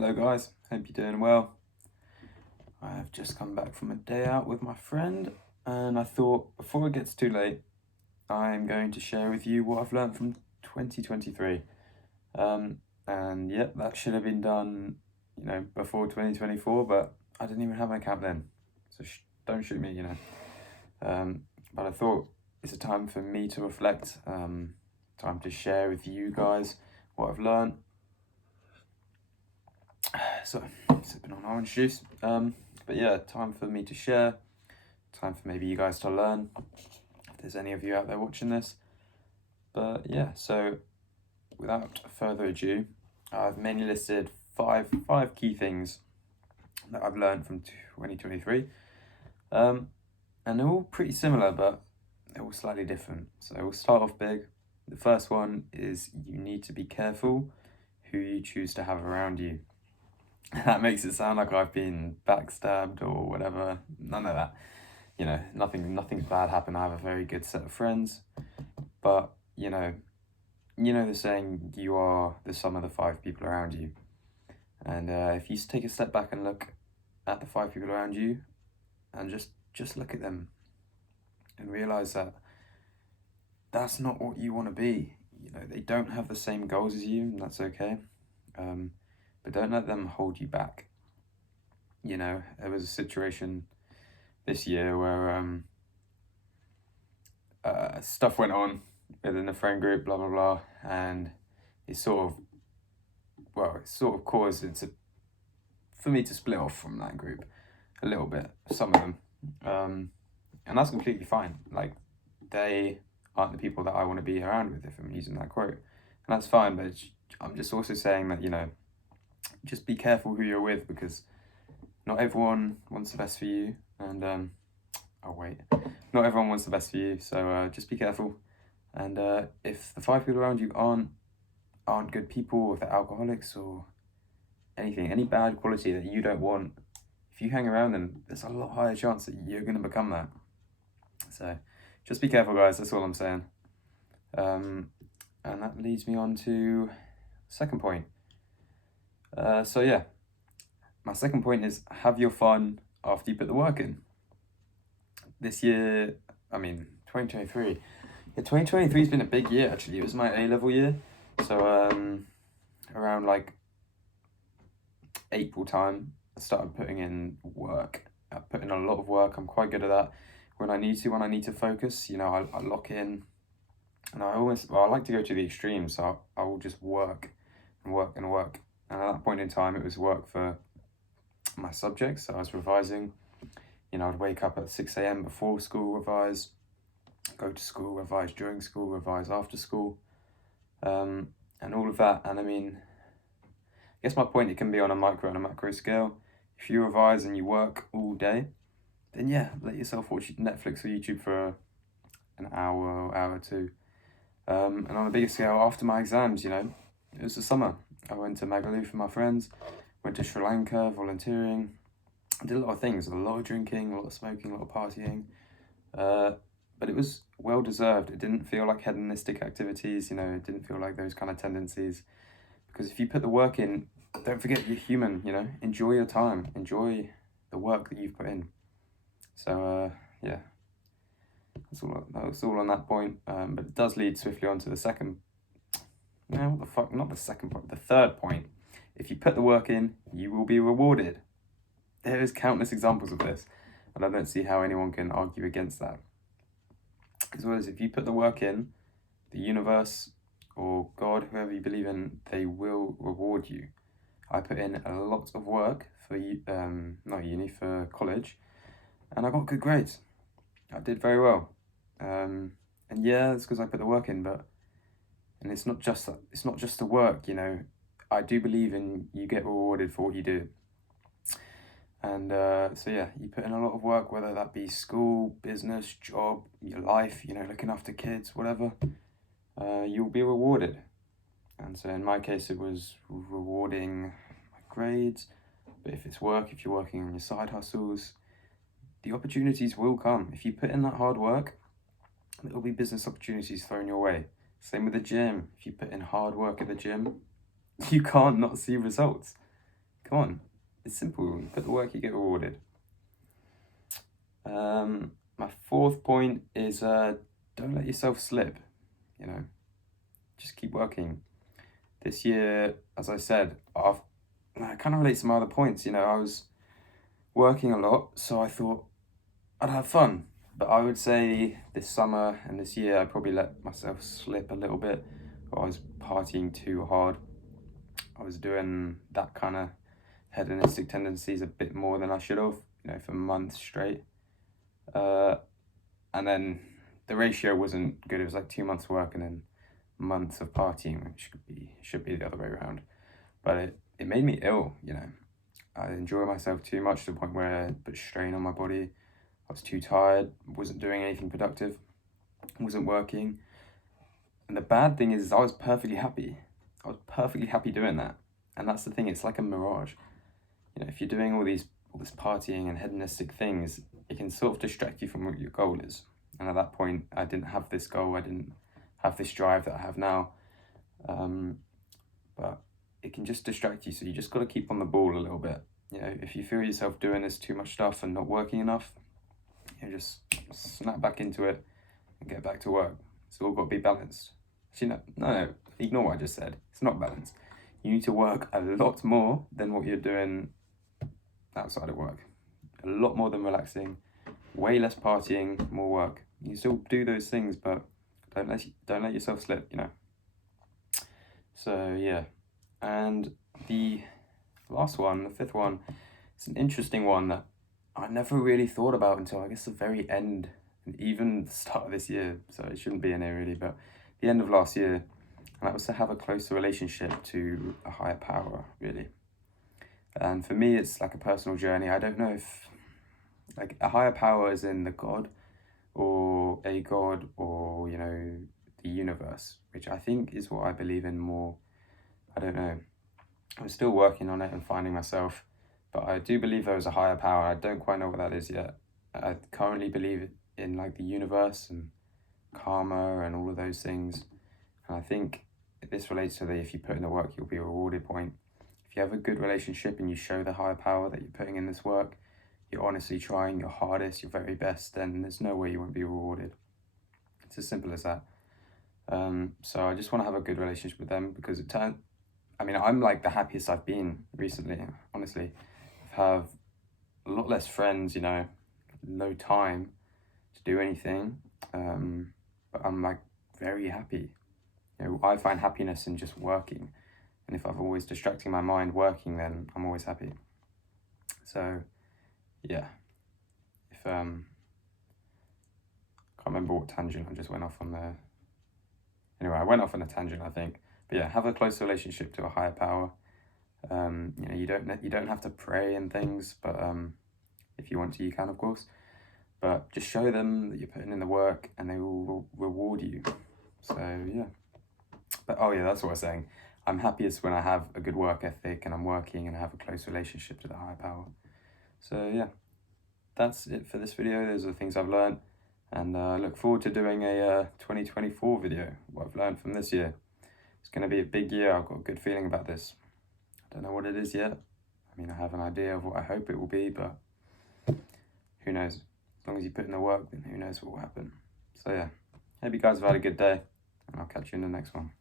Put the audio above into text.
Hello guys, hope you're doing well. I have just come back from a day out with my friend and I thought before it gets too late, I'm going to share with you what I've learned from 2023. And yep, that should have been done, before 2024, but I didn't even have an account then. So don't shoot me. But I thought it's a time for me to reflect, time to share with you guys what I've learned. So, sipping on orange juice. But yeah, time for me to share. Time for maybe you guys to learn. If there's any of you out there watching this. But yeah, so without further ado, I've mainly listed five key things that I've learned from 2023. And they're all pretty similar, but they're all slightly different. So we'll start off big. The first one is you need to be careful who you choose to have around you. That makes it sound like I've been backstabbed or whatever. None of that. Nothing's bad happened. I have a very good set of friends. But, you know the saying, you are the sum of the 5 people around you. And if you take a step back and look at the 5 people around you and just look at them and realize that that's not what you want to be. They don't have the same goals as you, and that's okay. But don't let them hold you back. There was a situation this year where stuff went on within the friend group, blah, blah, blah, and it sort of caused it for me to split off from that group a little bit, some of them. And that's completely fine. Like, they aren't the people that I want to be around with, if I'm using that quote. And that's fine, but I'm just also saying that, just be careful who you're with, because not everyone wants the best for you, and not everyone wants the best for you, so just be careful. And if the 5 people around you aren't good people, or if they're alcoholics or anything, any bad quality that you don't want, if you hang around them, there's a lot higher chance that you're going to become that. So just be careful, guys, that's all I'm saying. And that leads me on to second point. So yeah, my second point is have your fun after you put the work in. This year, 2023. Yeah, 2023 has been a big year, actually. It was my A-level year. So around like April time, I started putting in work. I put in a lot of work. I'm quite good at that. When I need to focus, I lock in. And I like to go to the extreme, so I will just work and work and work. And at that point in time, it was work for my subjects. So I was revising. I'd wake up at 6 a.m. before school, revise, go to school, revise during school, revise after school, and all of that. And I guess my point, it can be on a micro and a macro scale. If you revise and you work all day, then yeah, let yourself watch Netflix or YouTube for an hour or two. And on a bigger scale, after my exams, it was the summer. I went to Magaluf with my friends, went to Sri Lanka, volunteering. I did a lot of things, a lot of drinking, a lot of smoking, a lot of partying. But it was well-deserved. It didn't feel like hedonistic activities, it didn't feel like those kind of tendencies. Because if you put the work in, don't forget you're human, enjoy your time, enjoy the work that you've put in. So, yeah. That was all on that point, but it does lead swiftly on to the second. No, what the fuck? Not the second point. The third point. If you put the work in, you will be rewarded. There is countless examples of this, and I don't see how anyone can argue against that. As well as if you put the work in, the universe or God, whoever you believe in, they will reward you. I put in a lot of work for for college, and I got good grades. I did very well. And yeah, it's because I put the work in, and it's not just the work, I do believe in you get rewarded for what you do. And so yeah, you put in a lot of work, whether that be school, business, job, your life, looking after kids, whatever, you'll be rewarded. And so in my case, it was rewarding my grades. But if it's work, if you're working on your side hustles, the opportunities will come. If you put in that hard work, there will be business opportunities thrown your way. Same with the gym. If you put in hard work at the gym, you can't not see results. Come on, it's simple. You put the work, you get rewarded. My fourth point is don't let yourself slip. You know, just keep working. This year, as I said, I kind of relate to my other points. You know, I was working a lot, so I thought I'd have fun. But I would say this summer and this year, I probably let myself slip a little bit. Or I was partying too hard. I was doing that kind of hedonistic tendencies a bit more than I should have, you know, for months straight. And then the ratio wasn't good. It was like 2 months work and then months of partying, which should be the other way around. But it made me ill, you know. I enjoyed myself too much to the point where I put strain on my body. I was too tired, wasn't doing anything productive, wasn't working. And the bad thing is I was perfectly happy. I was perfectly happy doing that. And that's the thing, it's like a mirage. You know, if you're doing all this partying and hedonistic things, it can sort of distract you from what your goal is. And at that point, I didn't have this goal. I didn't have this drive that I have now. But it can just distract you. So you just got to keep on the ball a little bit. You know, if you feel yourself doing this too much stuff and not working enough, you just snap back into it and get back to work. It's all got to be balanced. Actually, no, ignore what I just said. It's not balanced. You need to work a lot more than what you're doing outside of work. A lot more than relaxing, way less partying, more work. You still do those things, but don't let yourself slip, you know. So yeah, and the last one, the fifth one, it's an interesting one that I never really thought about until I guess the very end, and even the start of this year. So it shouldn't be in here really, but the end of last year, and that was to have a closer relationship to a higher power, really. And for me, it's like a personal journey. I don't know if like a higher power is in the God or a God or, you know, the universe, which I think is what I believe in more. I don't know. I'm still working on it and finding myself, but I do believe there is a higher power. I don't quite know what that is yet. I currently believe in like the universe and karma and all of those things. And I think this relates to the if you put in the work, you'll be rewarded point. If you have a good relationship and you show the higher power that you're putting in this work, you're honestly trying your hardest, your very best, then there's no way you won't be rewarded. It's as simple as that. So I just want to have a good relationship with them because I'm like the happiest I've been recently, honestly. I have a lot less friends, you know, no time to do anything, but I'm like very happy. You know, I find happiness in just working. And if I'm always distracting my mind working, then I'm always happy. So, yeah. Can't remember what tangent I just went off on there. Anyway, I went off on a tangent, I think. But yeah, have a close relationship to a higher power. You know, you don't have to pray and things, but if you want to, you can, of course. But just show them that you're putting in the work, and they will reward you. So yeah. But oh yeah, that's what I was saying. I'm happiest when I have a good work ethic and I'm working and I have a close relationship to the higher power. So yeah, that's it for this video. Those are the things I've learned, and I look forward to doing a 2024 video, what I've learned from this year. It's going to be a big year. I've got a good feeling about this. I don't know what it is yet. I mean, I have an idea of what I hope it will be, but who knows? As long as you put in the work, then who knows what will happen. So yeah, hope you guys have had a good day, and I'll catch you in the next one.